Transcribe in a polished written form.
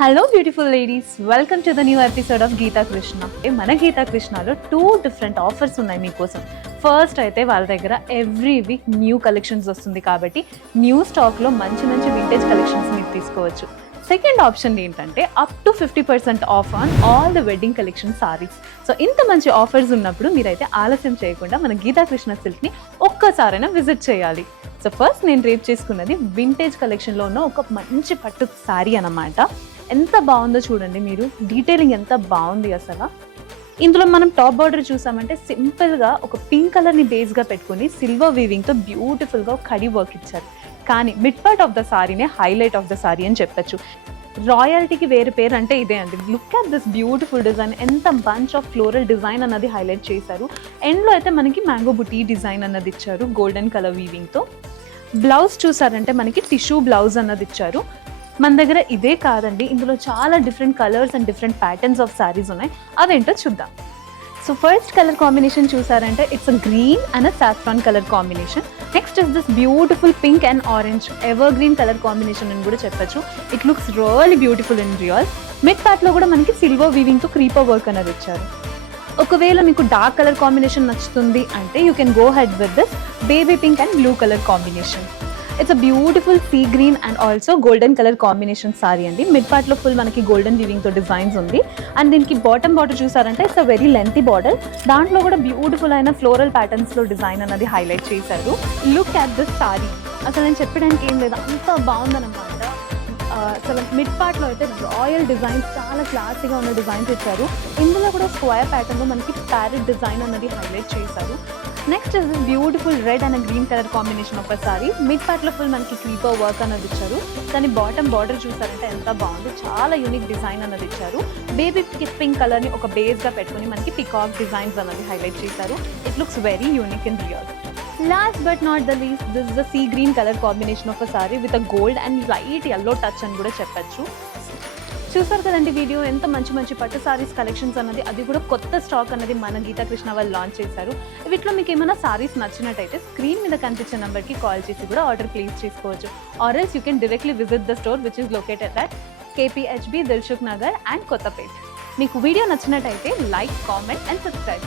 Hello beautiful ladies, welcome to the new episode of Geeta Krishna. మన గీతా కృష్ణలో 2 different offers ఉన్నాయి మీకోసం. ఫస్ట్ అయితే వాళ్ళ దగ్గర ఎవ్రీ వీక్ న్యూ కలెక్షన్స్ వస్తుంది కాబట్టి న్యూ స్టాక్లో మంచి మంచి వింటేజ్ కలెక్షన్స్ మీరు తీసుకోవచ్చు. సెకండ్ ఆప్షన్ ఏంటంటే up to 50% of on all the wedding collection saris. So ఇంత మంచి ఆఫర్స్ ఉన్నప్పుడు మీరైతే ఆలస్యం చేయకుండా మన గీతా కృష్ణ సిల్క్ని ఒక్కసారైనా విజిట్ చేయాలి. సో ఫస్ట్ నేను రేప్ చేసుకున్నది వింటేజ్ కలెక్షన్లో ఉన్న ఒక మంచి పట్టు సారీ అన్నమాట. ఎంత బాగుందో చూడండి, మీరు డీటెయిలింగ్ ఎంత బాగుంది అసలు. ఇందులో మనం టాప్ బార్డర్ చూసామంటే సింపుల్గా ఒక పింక్ కలర్ని బేస్గా పెట్టుకుని సిల్వర్ వీవింగ్తో బ్యూటిఫుల్గా కడి వర్క్ ఇచ్చారు. కానీ మిడ్ పార్ట్ ఆఫ్ ద సారీనే హైలైట్ ఆఫ్ ద సారీ అని చెప్పచ్చు. రాయల్టీకి వేరే పేరు అంటే ఇదే అండి. Look at this beautiful design, ఎంత బంచ్ ఆఫ్ ఫ్లోరల్ డిజైన్ అన్నది హైలైట్ చేశారు. ఎండ్లో అయితే మనకి మ్యాంగో బుటీ డిజైన్ అన్నది ఇచ్చారు గోల్డెన్ కలర్ వీవింగ్తో. బ్లౌజ్ చూసారంటే మనకి టిష్యూ బ్లౌజ్ అన్నది ఇచ్చారు. మన దగ్గర ఇదే కాదండి, ఇందులో చాలా different colours and different patterns of saris ఉన్నాయి. అవేంటో చూద్దాం. సో ఫస్ట్ కలర్ కాంబినేషన్ చూసారంటే it's a green and a saffron colour combination. Next is this beautiful pink and orange ever green colour combination అని కూడా చెప్పచ్చు. It looks really beautiful in real. Mid పార్ట్లో కూడా మనకి సిల్వర్ వీవింగ్తో creeper work అనేది ఇచ్చారు. ఒకవేళ మీకు డార్క్ కలర్ కాంబినేషన్ నచ్చుతుంది అంటే you can go head with this baby pink and blue colour combination. It's a beautiful sea green and also golden colour combination sorry అండి. మిడ్ పార్ట్లో ఫుల్ మనకి గోల్డెన్ వీవింగ్తో డిజైన్స్ ఉంది. అండ్ దీనికి bottom border చూసారంటే it's a very lengthy border. దాంట్లో కూడా beautiful అయిన ఫ్లోరల్ ప్యాటర్న్స్లో డిజైన్ అన్నది హైలైట్ చేశారు. లుక్ అట్ దిస్ సారీ, అసలు నేను చెప్పడానికి ఏం లేదు, అంత బాగుందన్నమాట. అసలు మిడ్ పార్ట్లో అయితే రాయల్ డిజైన్స్, చాలా క్లాసీగా ఉన్న డిజైన్స్ ఇచ్చారు. ఇందులో కూడా స్క్వేర్ ప్యాటర్న్లో మనకి ప్యారెట్ డిజైన్ అన్నది హైలైట్ చేశారు. Next is beautiful red and green colour combination ఒక సారీ. మిడ్ పార్ట్లో ఫుల్ మనకి క్రీపర్ వర్క్ అన్నది ఇచ్చారు. దాని బాటమ్ బార్డర్ చూసారంటే ఎంత బాగుంది, చాలా యూనిక్ డిజైన్ అన్నది ఇచ్చారు. బేబీ పింక్ కలర్ని ఒక బేస్గా పెట్టుకుని మనకి పికాక్ డిజైన్స్ అన్నది హైలైట్ చేశారు. It looks very unique in real. Last but not the least, this is the sea green color combination of a saree with a gold and light yellow touch అని కూడా చెప్పచ్చు. చూసారు కదండి video, ఎంత మంచి మంచి పట్టు సారీస్ కలెక్షన్స్ అన్నది, అది కూడా కొత్త స్టాక్ అన్నది మన గీతా కృష్ణ వాళ్ళు లాంచ్ చేశారు. వీటిలో మీకు ఏమైనా సారీస్ నచ్చినట్టయితే స్క్రీన్ మీద కనిపించే నెంబర్కి కాల్ చేసి కూడా ఆర్డర్ ప్లేస్ చేసుకోవచ్చు. Or else you can directly visit the store which is located at KPHB, Dilsukh Nagar and Kothapet. మీకు వీడియో నచ్చినట్టయితే లైక్, కామెంట్ అండ్ సబ్స్క్రైబ్.